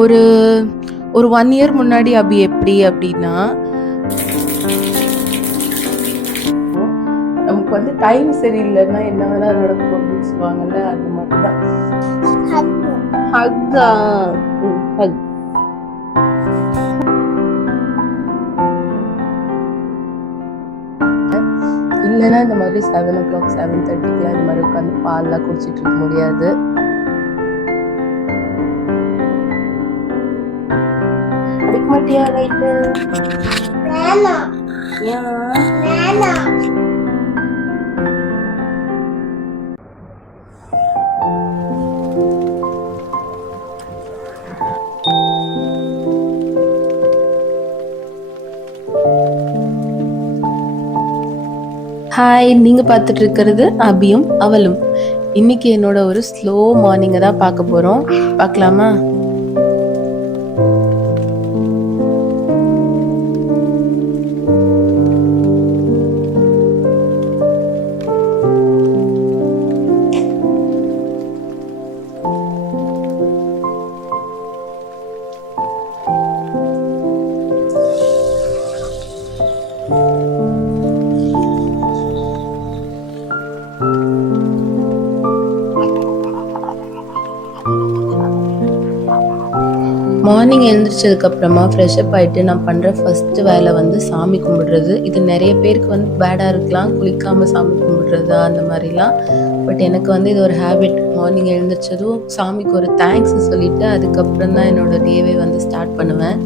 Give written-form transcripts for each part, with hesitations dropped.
ஒரு ஒரு 1 இயர் முன்னாடி அபி எப்படி அப்படின்னா, நமக்கு வந்து டைம் சரியில்லைன்னா என்ன வேணா நடக்கும் அப்படின்னு சொல்லுவாங்கல்ல, அந்த மாதிரி தான். ஹக்கா ஹக் இல்லைன்னா இந்த மாதிரி 7 o'clock 7:30க்குலாம் இந்த மாதிரி உட்காந்து பால்லாம் குடிச்சிட்டு இருக்க முடியாது. அடிக்க மாட்டியா ரைட்டு? ஹாய், நீங்க பார்த்துட்டு இருக்கிறது அபியும் அவளும். இன்னைக்கு என்னோட ஒரு ஸ்லோ மார்னிங்கை தான் பார்க்க போறோம். பார்க்கலாமா? மார்னிங் எழுந்திரிச்சதுக்கப்புறமா ஃப்ரெஷ்அப் ஆகிட்டு நான் பண்ணுற ஃபஸ்ட்டு வேலை வந்து சாமி கும்பிடுறது. இது நிறைய பேருக்கு வந்து பேடாக இருக்கலாம், குளிக்காமல் சாமி கும்பிடுறதா அந்த மாதிரிலாம். பட் எனக்கு வந்து இது ஒரு ஹேபிட். மார்னிங் எழுந்திரிச்சதும் சாமிக்கு ஒரு தேங்க்ஸ் சொல்லிவிட்டு அதுக்கப்புறம் தான் என்னோடய டேவே வந்து ஸ்டார்ட் பண்ணுவேன்.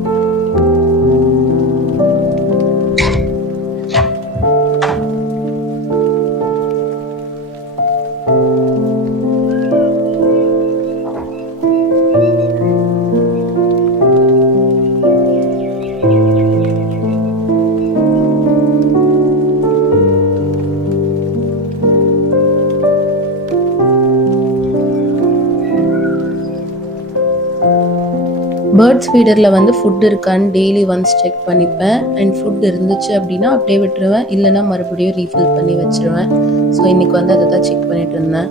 பேர்ட்ஸ் ஃபீடரில் வந்து ஃபுட் இருக்கான்னு டெய்லி ஒன்ஸ் செக் பண்ணிப்பேன். அண்ட் ஃபுட் இருந்துச்சு அப்படின்னா அப்படியே விட்டுருவேன், இல்லைன்னா மறுபடியும் ரீஃபில் பண்ணி வச்சுருவேன். ஸோ இன்றைக்கி வந்து அதை தான் செக் பண்ணிட்டு இருந்தேன்.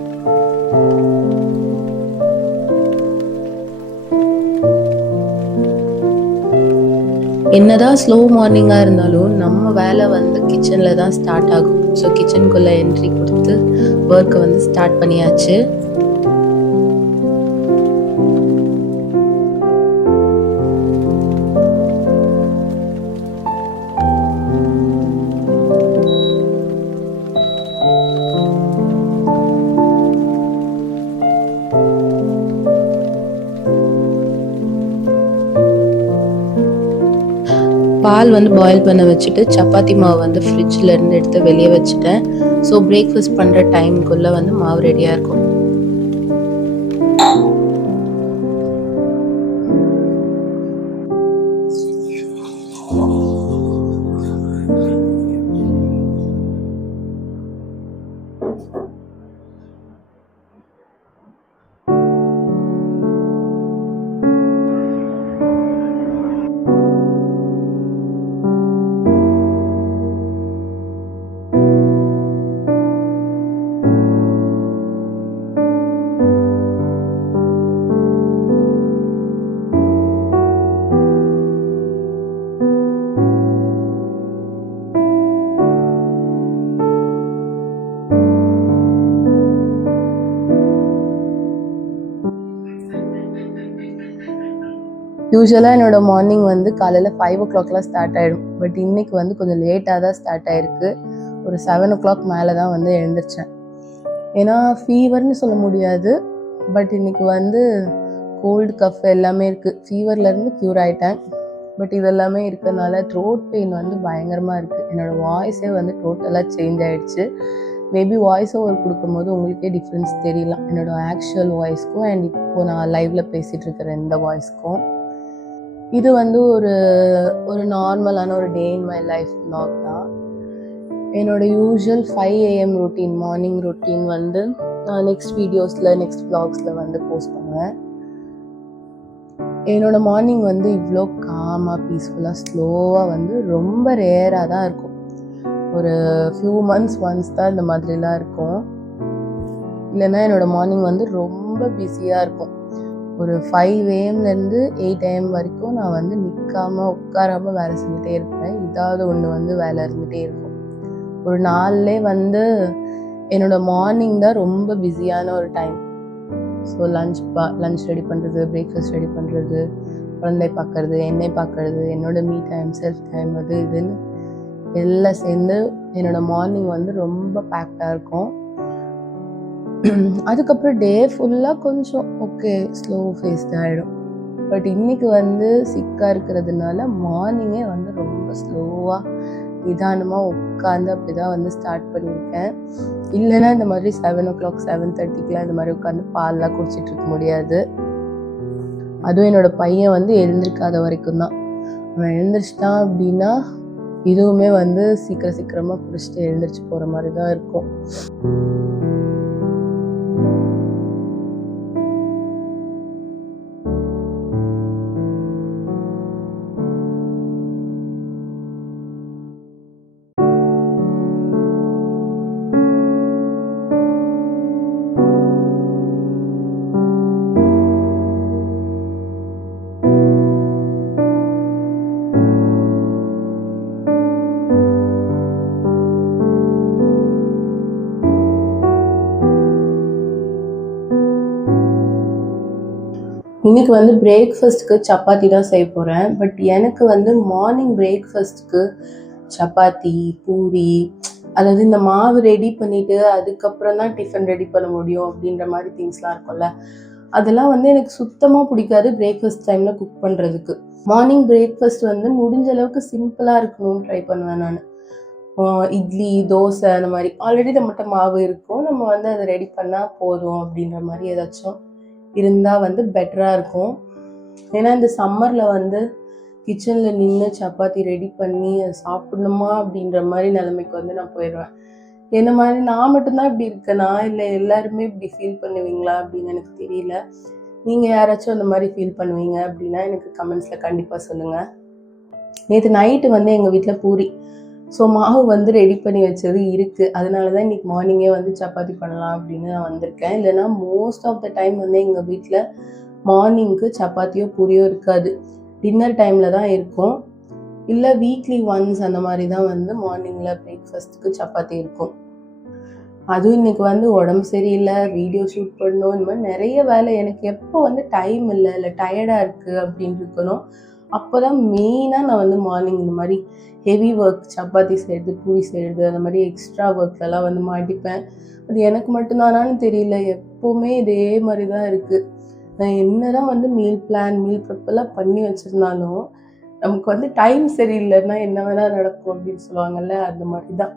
என்னதான் ஸ்லோ மார்னிங்காக இருந்தாலும் நம்ம வேலை வந்து கிச்சனில் தான் ஸ்டார்ட் ஆகும். ஸோ கிச்சனுக்குள்ளே என்ட்ரி கொடுத்து ஒர்க்கை வந்து ஸ்டார்ட் பண்ணியாச்சு. பால் வந்து பாயில் பண்ண வச்சுட்டு சப்பாத்தி மாவு வந்து ஃப்ரிட்ஜில் இருந்து எடுத்து வெளியே வச்சுட்டேன். ஸோ பிரேக்ஃபாஸ்ட் பண்ணுற டைமுக்குள்ளே வந்து மாவு ரெடியாக இருக்கும். யூஸ்வலாக என்னோட மார்னிங் வந்து காலையில் 5 o'clockலாம் ஸ்டார்ட் ஆகிடும். பட் இன்னைக்கு வந்து கொஞ்சம் லேட்டாக தான் ஸ்டார்ட் ஆகிருக்கு. ஒரு 7 o'clock மேலே தான் வந்து எழுந்திரிச்சேன். ஏன்னா ஃபீவர்னு சொல்ல முடியாது, பட் இன்னைக்கு வந்து கோல்டு கஃப் எல்லாமே இருக்குது. ஃபீவர்லேருந்து க்யூர் ஆகிட்டேன், பட் இதெல்லாமே இருக்கிறதுனால த்ரோட் பெயின் வந்து பயங்கரமாக இருக்குது. என்னோடய வாய்ஸே வந்து டோட்டலாக சேஞ்ச் ஆகிடுச்சு. மேபி வாய்ஸ் ஓவர் கொடுக்கும்போது உங்களுக்கே டிஃப்ரென்ஸ் தெரியலாம், என்னோடய ஆக்சுவல் வாய்ஸ்க்கும் அண்ட் இப்போது நான் லைவில் பேசிகிட்டு இருக்கிற இந்த வாய்ஸ்க்கும். இது வந்து ஒரு நார்மலான ஒரு டே இன் மை லைஃப் vlog தான். என்னோடய usual 5 AM routine, morning routine வந்து நான் நெக்ஸ்ட் வீடியோஸில் நெக்ஸ்ட் vlogsல வந்து போஸ்ட் பண்ணுவேன். என்னோடய மார்னிங் வந்து இவ்வளோ காமாக பீஸ்ஃபுல்லாக ஸ்லோவாக வந்து ரொம்ப ரேராக தான் இருக்கும். ஒரு ஃபியூ மந்த்ஸ் ஒன்ஸ் தான் இந்த மாதிரிலாம் இருக்கும். இல்லைன்னா என்னோடய மார்னிங் வந்து ரொம்ப பிஸியாக இருக்கும். ஒரு 5 AM to 8 AM வரைக்கும் நான் வந்து நிற்காமல் உட்காராமல் வேலை செஞ்சுட்டே இருப்பேன். ஏதாவது ஒன்று வந்து வேலை இருந்துகிட்டே இருக்கும். ஒரு நாள்லே வந்து என்னோட மார்னிங் தான் ரொம்ப பிஸியான ஒரு டைம். ஸோ லஞ்ச் ரெடி பண்ணுறது, பிரேக்ஃபாஸ்ட் ரெடி பண்ணுறது, குழந்தை பார்க்கறது, என்னை பார்க்கறது, என்னோட மீ டைம், செல்ஃப் டைம், அது இதுன்னு எல்லாம் சேர்ந்து என்னோட மார்னிங் வந்து ரொம்ப பேக்டாக இருக்கும். அதுக்கப்புறம் டே ஃபுல்லாக கொஞ்சம் ஓகே ஸ்லோ ஃபேஸ்டாக ஆகிடும். பட் இன்னைக்கு வந்து சிக்காக இருக்கிறதுனால மார்னிங்கே வந்து ரொம்ப ஸ்லோவாக நிதானமாக உட்காந்து அப்படி தான் வந்து ஸ்டார்ட் பண்ணியிருக்கேன். இல்லைன்னா இந்த மாதிரி 7 o'clock 7:30 இந்த மாதிரி உட்காந்து பால்லாம் குடிச்சிட்டு இருக்க முடியாது. அதுவும் என்னோட பையன் வந்து எழுந்திருக்காத வரைக்கும் தான். அவன் எழுந்திரிச்சிட்டான் அப்படின்னா இதுவுமே வந்து சீக்கிரமாக குடிச்சிட்டு எழுந்திரிச்சு போகிற மாதிரி தான் இருக்கும். இன்னைக்கு வந்து பிரேக்ஃபாஸ்ட்டுக்கு சப்பாத்தி தான் செய்ய போகிறேன். பட் எனக்கு வந்து மார்னிங் பிரேக்ஃபாஸ்ட்டுக்கு சப்பாத்தி, பூரி, அதாவது இந்த மாவு ரெடி பண்ணிவிட்டு அதுக்கப்புறம் தான் டிஃபன் ரெடி பண்ண முடியும் அப்படின்ற மாதிரி திங்ஸ்லாம் இருக்கும்ல, அதெல்லாம் வந்து எனக்கு சுத்தமாக பிடிக்காது பிரேக்ஃபாஸ்ட் டைமில் குக் பண்ணுறதுக்கு. மார்னிங் பிரேக்ஃபாஸ்ட் வந்து முடிஞ்ச அளவுக்கு சிம்பிளாக இருக்கணும்னு ட்ரை பண்ணுவேன் நான். இட்லி, தோசை அந்த மாதிரி ஆல்ரெடி நம்மகிட்ட மாவு இருக்கும், நம்ம வந்து அதை ரெடி பண்ணால் போதும் அப்படின்ற மாதிரி ஏதாச்சும் இருந்தால் வந்து பெட்டராக இருக்கும். ஏன்னா இந்த சம்மரில் வந்து கிச்சனில் நின்று சப்பாத்தி ரெடி பண்ணி அதை சாப்பிடணுமா அப்படின்ற மாதிரி நிலைமைக்கு வந்து நான் போயிடுவேன். என்ன மாதிரி நான் மட்டும்தான் இப்படி இருக்கேனா இல்லை எல்லாருமே இப்படி ஃபீல் பண்ணுவீங்களா அப்படின்னு எனக்கு தெரியல. நீங்கள் யாராச்சும் அந்த மாதிரி ஃபீல் பண்ணுவீங்க அப்படின்னா எனக்கு கமெண்ட்ஸில் கண்டிப்பாக சொல்லுங்கள். நேற்று நைட்டு வந்து எங்கள் வீட்டில் பூரி, ஸோ மாவு வந்து ரெடி பண்ணி வச்சது இருக்குது. அதனால தான் இன்றைக்கி மார்னிங்கே வந்து சப்பாத்தி பண்ணலாம் அப்படின்னு நான் வந்திருக்கேன். இல்லைனா மோஸ்ட் ஆஃப் த டைம் வந்து எங்கள் வீட்டில் மார்னிங்க்கு சப்பாத்தியோ பூரியோ இருக்காது, டின்னர் டைமில் தான் இருக்கும். இல்லை வீக்லி ஒன்ஸ் அந்த மாதிரி தான் வந்து மார்னிங்கில் பிரேக்ஃபாஸ்ட்டுக்கு சப்பாத்தி இருக்கும். அதுவும் இன்றைக்கி வந்து உடம்பு சரியில்லை, வீடியோ ஷூட் பண்ணணும், இந்த மாதிரி நிறைய வேலை. எனக்கு எப்போ வந்து டைம் இல்லை டயர்டாக இருக்குது அப்படின்னு இருக்கணும், அப்போ தான் மெயினாக நான் வந்து மார்னிங் இந்த மாதிரி ஹெவி ஒர்க், சப்பாத்தி செய்கிறது, பூரி செய்கிறது, அந்த மாதிரி எக்ஸ்ட்ரா ஒர்க்லலாம் வந்து மாட்டிப்பேன். அது எனக்கு மட்டும்தானான்னு தெரியல, எப்போவுமே இதே மாதிரி தான் இருக்குது. நான் என்ன தான் வந்து மீல் ப்ரெப்பெல்லாம் பண்ணி வச்சுருந்தாலும் நமக்கு வந்து டைம் சரியில்லைன்னா என்ன வேணால் நடக்கும் அப்படின்னு சொல்லுவாங்கல்ல, அந்த மாதிரி தான்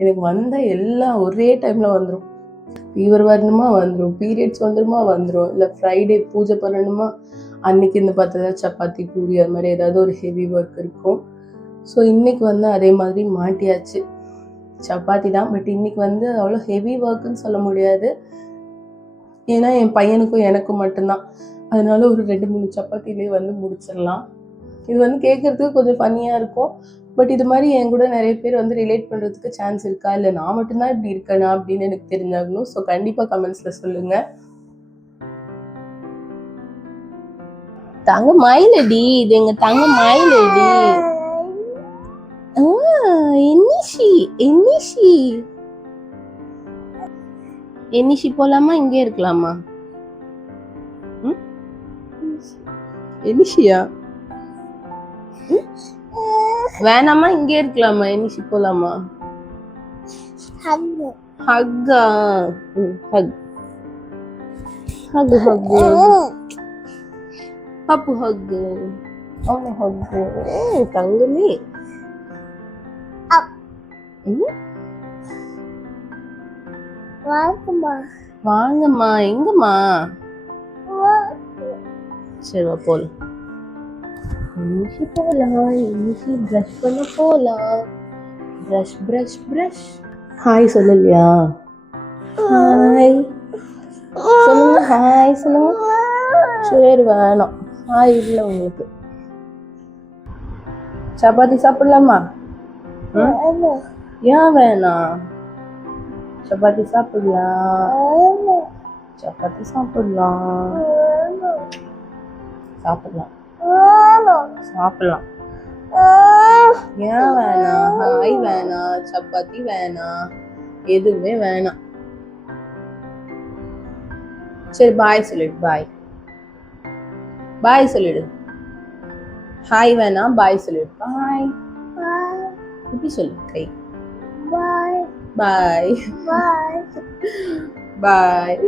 எனக்கு வந்த எல்லாம் ஒரே டைமில் வந்துடும். ஃபீவர் வரணுமா வந்துடும், பீரியட்ஸ் வந்துடுமா வந்துடும், இல்லை ஃப்ரைடே பூஜை பண்ணணுமா அன்னைக்கு இந்த பார்த்தா சப்பாத்தி பூரி அது மாதிரி ஏதாவது ஒரு ஹெவி ஒர்க் இருக்கும். ஸோ இன்றைக்கி வந்து அதே மாதிரி மாட்டியாச்சு, சப்பாத்தி தான். பட் இன்றைக்கி வந்து அவ்வளோ ஹெவி ஒர்க்குன்னு சொல்ல முடியாது, ஏன்னா என் பையனுக்கும் எனக்கும் மட்டும்தான். அதனால ஒரு 2-3 சப்பாத்திலே வந்து முடிச்சிடலாம். இது வந்து கேட்குறதுக்கு கொஞ்சம் ஃபன்னியாக இருக்கும். பட் இது மாதிரி என் கூட நிறைய பேர் வந்து ரிலேட் பண்ணுறதுக்கு சான்ஸ் இருக்கா, இல்லை நான் மட்டும்தான் இப்படி இருக்கேனா அப்படின்னு எனக்கு தெரிஞ்சாகணும். ஸோ கண்டிப்பாக கமெண்ட்ஸில் சொல்லுங்கள். தங்க மயிலடி, இது எங்க தங்க மயிலடி. என்னிஷி போலாமா, இங்கே இருக்கலாமா? என்னிஷியா வேணாமா, இங்கே இருக்கலாமா? என்னிஷி போலாமா? ஹக்கா, ஹக் ஹக் ஹக் பாப்பு ஹக், அவனை ஹக் தங்கமே. வாங்கம்மா, எங்கம்மா? சரி வா போலாம், இன்னைக்கு போலாம், இன்னைக்கு ப்ரஷ் பண்ண போலாம். ப்ரஷ். ஹாய் சொல்லலையா? ஹாய் சொல்லுங்க, ஹாய் சொல்லுங்க. சரி வேணாம், ஹாய் இல்லை உங்களுக்கு. சப்பாத்தி சாப்பிடலாமா? ஏன் வேணாம்? சப்பாத்தி சாப்பிடலாம். சாப்பிடலாம் சாப்பிடலாம். ஏன் வேணாம்? ஹாய் வேணாம், சப்பாத்தி வேணாம், எதுவுமே வேணாம். சரி பாய் சொல்லிடு. பாய் பாய் சொல்லிடு. ஹாய் வேணாம், பாய் சொல்லிடு. பாய் எப்படி சொல்லு? கை பாய் பாய் பாய் பாய்.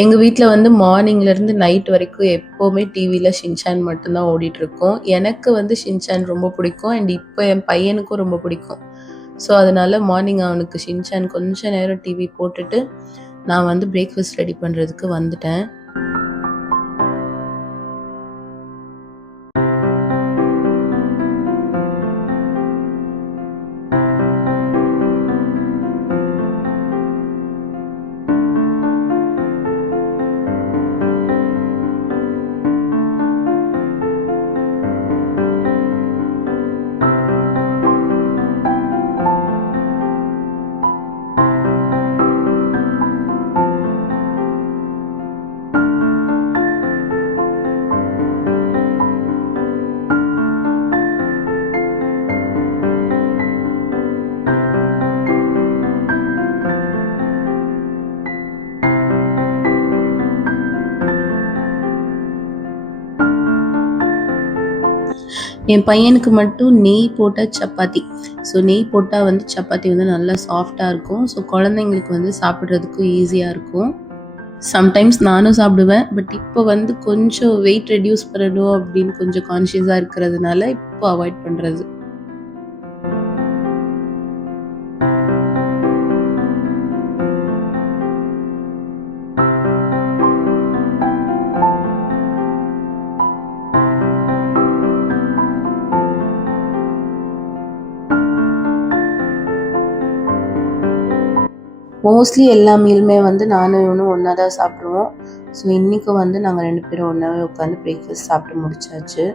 எங்கள் வீட்டில் வந்து மார்னிங்லேருந்து நைட் வரைக்கும் எப்போவுமே டிவியில் ஷின்சான் மட்டும்தான் ஓடிட்டுருக்கோம். எனக்கு வந்து ஷின்சான் ரொம்ப பிடிக்கும் அண்ட் இப்போ என் பையனுக்கும் ரொம்ப பிடிக்கும். ஸோ அதனால மார்னிங் அவனுக்கு ஷின்சான் கொஞ்சம் நேரம் டிவி போட்டுட்டு நான் வந்து பிரேக்ஃபாஸ்ட் ரெடி பண்ணுறதுக்கு வந்துட்டேன். என் பையனுக்கு மட்டும் நெய் போட்ட சப்பாத்தி. ஸோ நெய் போட்டால் வந்து சப்பாத்தி வந்து நல்லா சாஃப்டாக இருக்கும். ஸோ குழந்தைங்களுக்கு வந்து சாப்பிட்றதுக்கும் ஈஸியாக இருக்கும். சம்டைம்ஸ் நானும் சாப்பிடுவேன். பட் இப்போ வந்து கொஞ்சம் வெயிட் ரெடியூஸ் பண்ணணும் அப்படின்னு கொஞ்சம் கான்ஷியஸாக இருக்கிறதுனால இப்போ அவாய்ட் பண்ணுறது. மோஸ்ட்லி எல்லா மீலுமே வந்து நானும் இவனும் ஒன்றா தான் சாப்பிடுவோம். ஸோ இன்றைக்கும் வந்து நாங்கள் 2 பேரும் ஒன்றாவே உட்காந்து பிரேக்ஃபாஸ்ட் சாப்பிட்டு முடிச்சாச்சு.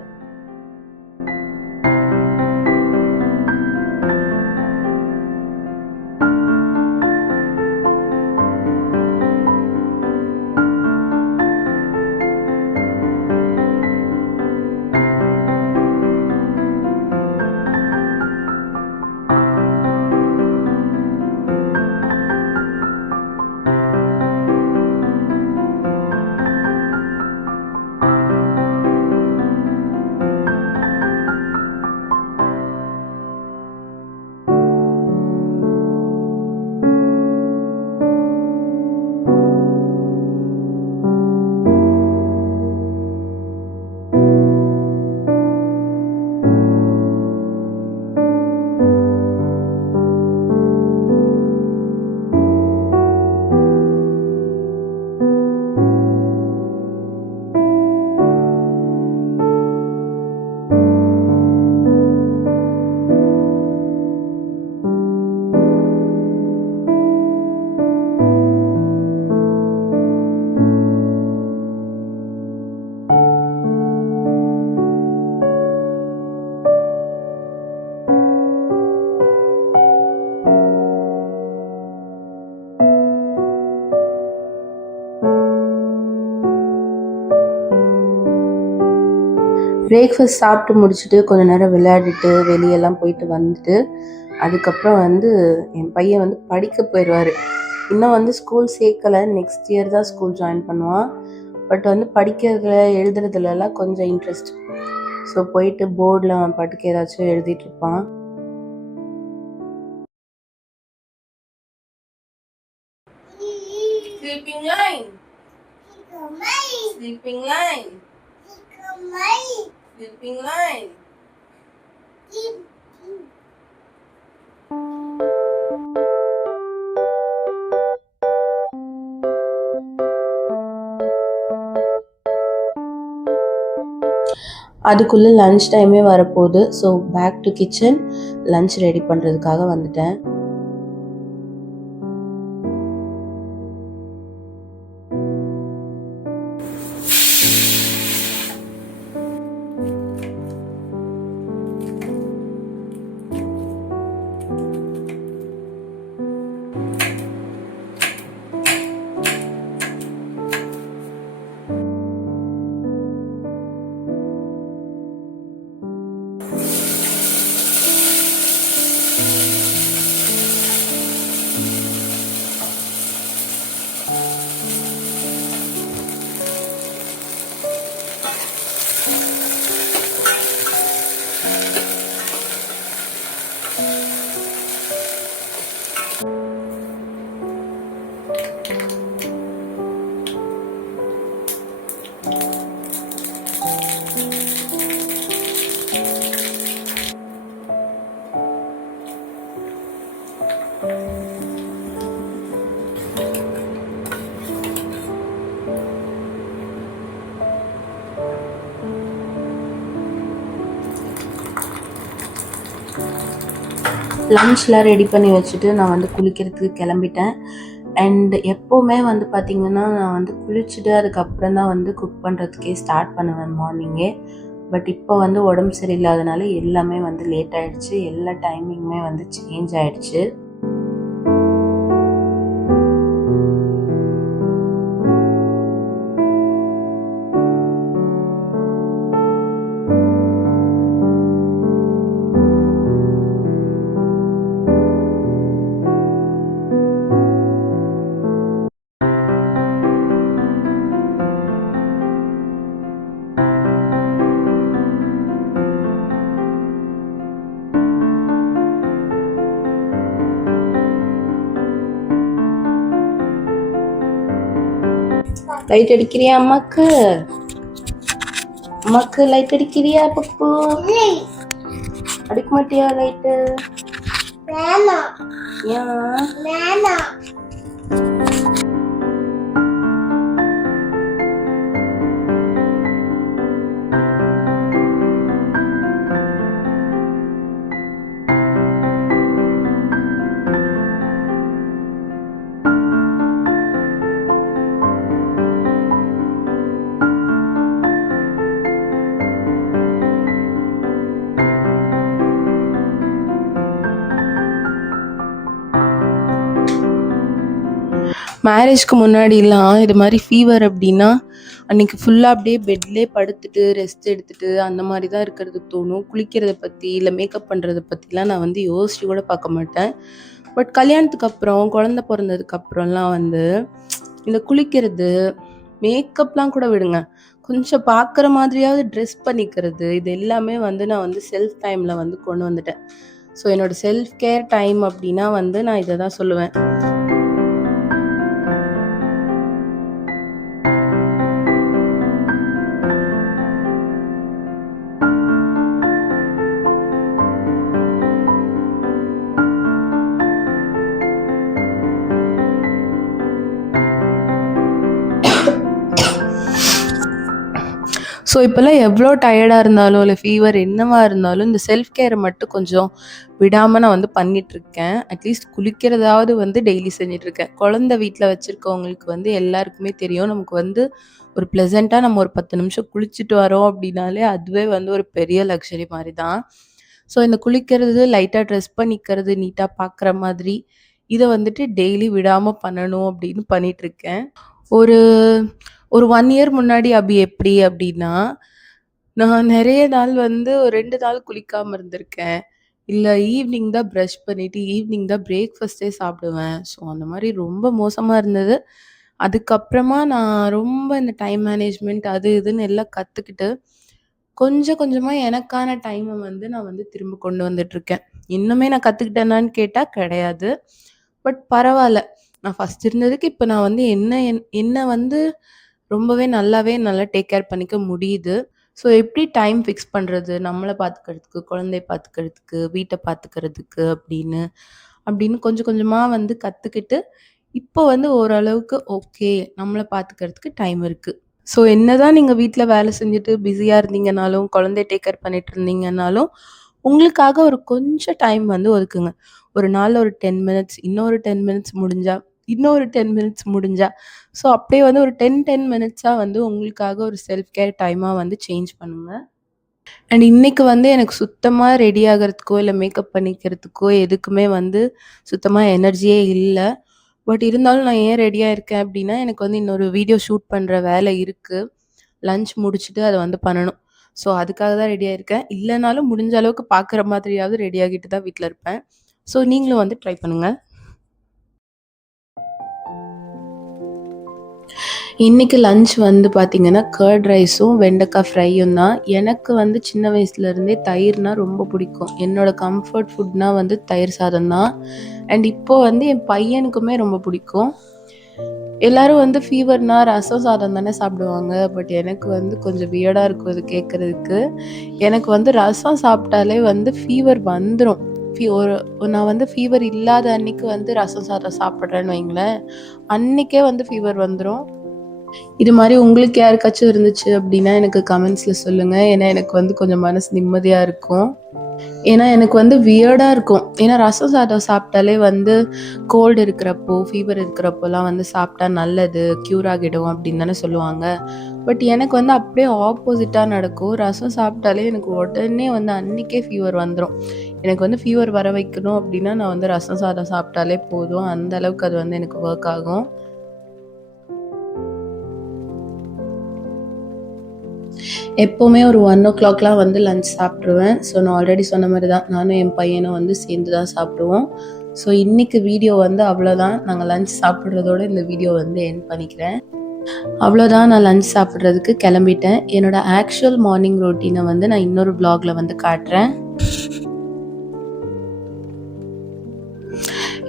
பிரேக்ஃபாஸ்ட் சாப்பிட்டு முடிச்சுட்டு கொஞ்சம் நேரம் விளையாடிட்டு வெளியெல்லாம் போயிட்டு வந்துட்டு அதுக்கப்புறம் வந்து என் பையன் வந்து படிக்க போயிடுவார். இன்னும் வந்து ஸ்கூல் சேர்க்கலை, நெக்ஸ்ட் இயர் தான் ஸ்கூல் ஜாயின் பண்ணுவான். பட் வந்து படிக்கிறதுல எழுதுறதுலலாம் கொஞ்சம் இன்ட்ரெஸ்ட். ஸோ போயிட்டு போர்டில் அவன் பாட்டுக்கு ஏதாச்சும் எழுதிட்டு இருப்பான். Sleeping line. Sleeping line. Sleeping line. அதுக்குள்ளே லன்ச் டைமே வரப்போகுது. So back to kitchen, lunch ready பண்ணுறதுக்காக வந்துட்டேன். லன்ச்லாம் ரெடி பண்ணி வச்சுட்டு நான் வந்து குளிக்கிறதுக்கு கிளம்பிட்டேன். அண்ட் எப்போவுமே வந்து பார்த்திங்கன்னா நான் வந்து குளிச்சுட்டு அதுக்கப்புறம் தான் வந்து குக் பண்ணுறதுக்கே ஸ்டார்ட் பண்ணுவேன் மார்னிங்கே. பட் இப்போ வந்து உடம்பு சரியில்லாதனால எல்லாமே வந்து லேட் ஆகிடுச்சு. எல்லா டைமிங்குமே வந்து சேஞ்ச் ஆகிடுச்சு. லைட் அடிக்கிறியா அம்மாக்கு? அம்மாக்கு லைட் அடிக்கிறியா பப்பு? அடிக்க மாட்டியா லைட்டு? ஏன்? மேரேஜ்க்கு முன்னாடிலாம் இது மாதிரி ஃபீவர் அப்படின்னா அன்றைக்கி ஃபுல்லாக அப்படியே பெட்லேயே படுத்துட்டு ரெஸ்ட் எடுத்துகிட்டு அந்த மாதிரி தான் இருக்கிறதுக்கு தோணும். குளிக்கிறத பற்றி இல்லை மேக்கப் பண்ணுறதை பற்றிலாம் நான் வந்து யோசிச்சு கூட பார்க்க மாட்டேன். பட் கல்யாணத்துக்கு அப்புறம் குழந்த பிறந்ததுக்கப்புறம்லாம் வந்து இந்த குளிக்கிறது, மேக்கப்லாம் கூட விடுங்க, கொஞ்சம் பார்க்குற மாதிரியாவது ட்ரெஸ் பண்ணிக்கிறது, இது எல்லாமே வந்து நான் வந்து செல்ஃப் டைமில் வந்து கொண்டு வந்துட்டேன். ஸோ என்னோடய செல்ஃப் கேர் டைம் அப்படின்னா வந்து நான் இதை தான் சொல்லுவேன். ஸோ இப்போல்லாம் எவ்வளோ டயர்டாக இருந்தாலும் இல்லை ஃபீவர் என்னவாக இருந்தாலும் இந்த செல்ஃப் கேரை மட்டும் கொஞ்சம் விடாமல் நான் வந்து பண்ணிகிட்ருக்கேன். அட்லீஸ்ட் குளிக்கிறதாவது வந்து டெய்லி செஞ்சிட்ருக்கேன். குழந்த வீட்டில் வச்சுருக்கவங்களுக்கு வந்து எல்லாருக்குமே தெரியும், நமக்கு வந்து ஒரு ப்ளசண்ட்டாக நம்ம ஒரு 10 நிமிஷம் குளிச்சுட்டு வரோம் அப்படின்னாலே அதுவே வந்து ஒரு பெரிய லக்ஸரி மாதிரி தான். ஸோ இந்த குளிக்கிறது, லைட்டாக ட்ரெஸ் பண்ணிக்கிறது, நீட்டாக பார்க்குற மாதிரி இதை வந்துட்டு டெய்லி விடாமல் பண்ணணும் அப்படின்னு பண்ணிகிட்ருக்கேன். ஒரு 1 இயர் முன்னாடி அப்படி எப்படி அப்படின்னா, நான் நிறைய நாள் வந்து ஒரு 2 நாள் குளிக்காமல் இருந்திருக்கேன். இல்லை ஈவினிங் தான் ப்ரஷ் பண்ணிவிட்டு ஈவினிங் தான் பிரேக்ஃபாஸ்ட்டே சாப்பிடுவேன். ஸோ அந்த மாதிரி ரொம்ப மோசமாக இருந்தது. அதுக்கப்புறமா நான் ரொம்ப இந்த டைம் மேனேஜ்மெண்ட் அது இதுன்னு எல்லாம் கற்றுக்கிட்டு கொஞ்சம் கொஞ்சமாக எனக்கான டைமை வந்து நான் வந்து திரும்ப கொண்டு வந்துட்டுருக்கேன். இன்னுமே நான் கற்றுக்கிட்டேனான்னு கேட்டால் கிடையாது. பட் பரவாயில்ல, நான் ஃபஸ்ட் இருந்ததுக்கு இப்போ நான் வந்து என்ன வந்து ரொம்பவே நல்லாவே நல்லா டேக் கேர் பண்ணிக்க முடியுது. ஸோ எப்படி டைம் ஃபிக்ஸ் பண்ணுறது, நம்மளை பார்த்துக்கிறதுக்கு, குழந்தைய பார்த்துக்கிறதுக்கு, வீட்டை பார்த்துக்கிறதுக்கு அப்படின்னு கொஞ்சம் கொஞ்சமாக வந்து கற்றுக்கிட்டு இப்போ வந்து ஓரளவுக்கு ஓகே, நம்மளை பார்த்துக்கிறதுக்கு டைம் இருக்குது. ஸோ என்னதான் நீங்கள் வீட்டில் வேலை செஞ்சுட்டு பிஸியாக இருந்தீங்கனாலும், குழந்தைய டேக் கேர் பண்ணிட்டு இருந்தீங்கனாலும், உங்களுக்காக ஒரு கொஞ்சம் டைம் வந்து ஒதுக்குங்க. ஒரு நாளில் ஒரு 10 மினிட்ஸ், இன்னொரு 10 மினிட்ஸ் முடிஞ்சா இன்னொரு 10 மினிட்ஸ் முடிஞ்சா, ஸோ அப்படியே வந்து ஒரு 10 மினிட்ஸாக வந்து உங்களுக்காக ஒரு செல்ஃப் கேர் டைமாக வந்து சேஞ்ச் பண்ணுங்க. அண்ட் இன்னைக்கு வந்து எனக்கு சுத்தமாக ரெடி ஆகிறதுக்கோ இல்லை மேக்கப் பண்ணிக்கிறதுக்கோ எதுக்குமே வந்து சுத்தமாக எனர்ஜியே இல்லை. பட் இருந்தாலும் நான் ஏன் ரெடியாக இருக்கேன் அப்படின்னா, எனக்கு வந்து இன்னொரு வீடியோ ஷூட் பண்ணுற வேலை இருக்குது. லஞ்ச் முடிச்சுட்டு அதை வந்து பண்ணணும். ஸோ அதுக்காக தான் ரெடியாக இருக்கேன். இல்லைனாலும் முடிஞ்ச அளவுக்கு பார்க்குற மாதிரியாவது ரெடி ஆகிட்டு தான் வீட்டில் இருப்பேன். ஸோ நீங்களும் வந்து ட்ரை பண்ணுங்கள். இன்றைக்கி லன்ச் வந்து பார்த்திங்கன்னா கர்ட் ரைஸும் வெண்டைக்காய் ஃப்ரையும் தான். எனக்கு வந்து சின்ன வயசுலேருந்தே தயிர்னால் ரொம்ப பிடிக்கும். என்னோடய கம்ஃபர்ட் ஃபுட்னால் வந்து தயிர் சாதம் தான். அண்ட் இப்போது வந்து என் பையனுக்குமே ரொம்ப பிடிக்கும். எல்லோரும் வந்து ஃபீவர்னால் ரசம் சாதம் தானே சாப்பிடுவாங்க. பட் எனக்கு வந்து கொஞ்சம் வியர்டாக இருக்கும் இது கேட்குறதுக்கு. எனக்கு வந்து ரசம் சாப்பிட்டாலே வந்து ஃபீவர் வந்துடும். நான் வந்து ஃபீவர் இல்லாத அன்றைக்கி வந்து ரசம் சாதம் சாப்பிட்றேன்னு வைங்களேன், அன்றைக்கே வந்து ஃபீவர் வந்துடும். இது மாதிரி உங்களுக்கு யாருக்காச்சும் இருந்துச்சு அப்படின்னா எனக்கு கமெண்ட்ஸில் சொல்லுங்கள். ஏன்னா எனக்கு வந்து கொஞ்சம் மனசு நிம்மதியாக இருக்கும். ஏன்னா எனக்கு வந்து வியர்டாக இருக்கும். ஏன்னா ரசம் சாதம் சாப்பிட்டாலே வந்து கோல்டு இருக்கிறப்போ ஃபீவர் இருக்கிறப்போலாம் வந்து சாப்பிட்டா நல்லது, க்யூர் ஆகிடும் அப்படின்னு தானே சொல்லுவாங்க. பட் எனக்கு வந்து அப்படியே ஆப்போசிட்டாக நடக்கும். ரசம் சாப்பிட்டாலே எனக்கு உடனே வந்து அன்றைக்கே ஃபீவர் வந்துடும். எனக்கு வந்து ஃபீவர் வர வைக்கணும் அப்படின்னா நான் வந்து ரசம் சாதம் சாப்பிட்டாலே போதும். அந்த அளவுக்கு அது வந்து எனக்கு ஒர்க் ஆகும். எப்போவுமே ஒரு 1:00 வந்து லன்ச் சாப்பிட்ருவேன். ஸோ நான் ஆல்ரெடி சொன்ன மாதிரி தான் நானும் என் பையனும் வந்து சேர்ந்து தான் சாப்பிடுவோம். ஸோ இன்றைக்கி வீடியோ வந்து அவ்வளோதான். நாங்கள் லன்ச் சாப்பிட்றதோடு இந்த வீடியோ வந்து எண்ட் பண்ணிக்கிறேன். அவ்வளோதான், நான் லன்ச் சாப்பிட்றதுக்கு கிளம்பிட்டேன். என்னோடய ஆக்சுவல் மார்னிங் ரொட்டீனை வந்து நான் இன்னொரு வ்ளாகில் வந்து காட்டுறேன்.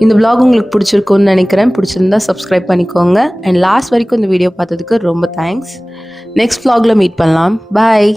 இந்த வ்ளாக் உங்களுக்கு பிடிச்சிருக்கும்னு நினைக்கிறேன். பிடிச்சிருந்தா சப்ஸ்கிரைப் பண்ணிக்கோங்க. அண்ட் லாஸ்ட் வரைக்கும் இந்த வீடியோ பார்த்ததுக்கு ரொம்ப தேங்க்ஸ். நெக்ஸ்ட் வ்ளாகில் மீட் பண்ணலாம். பாய்.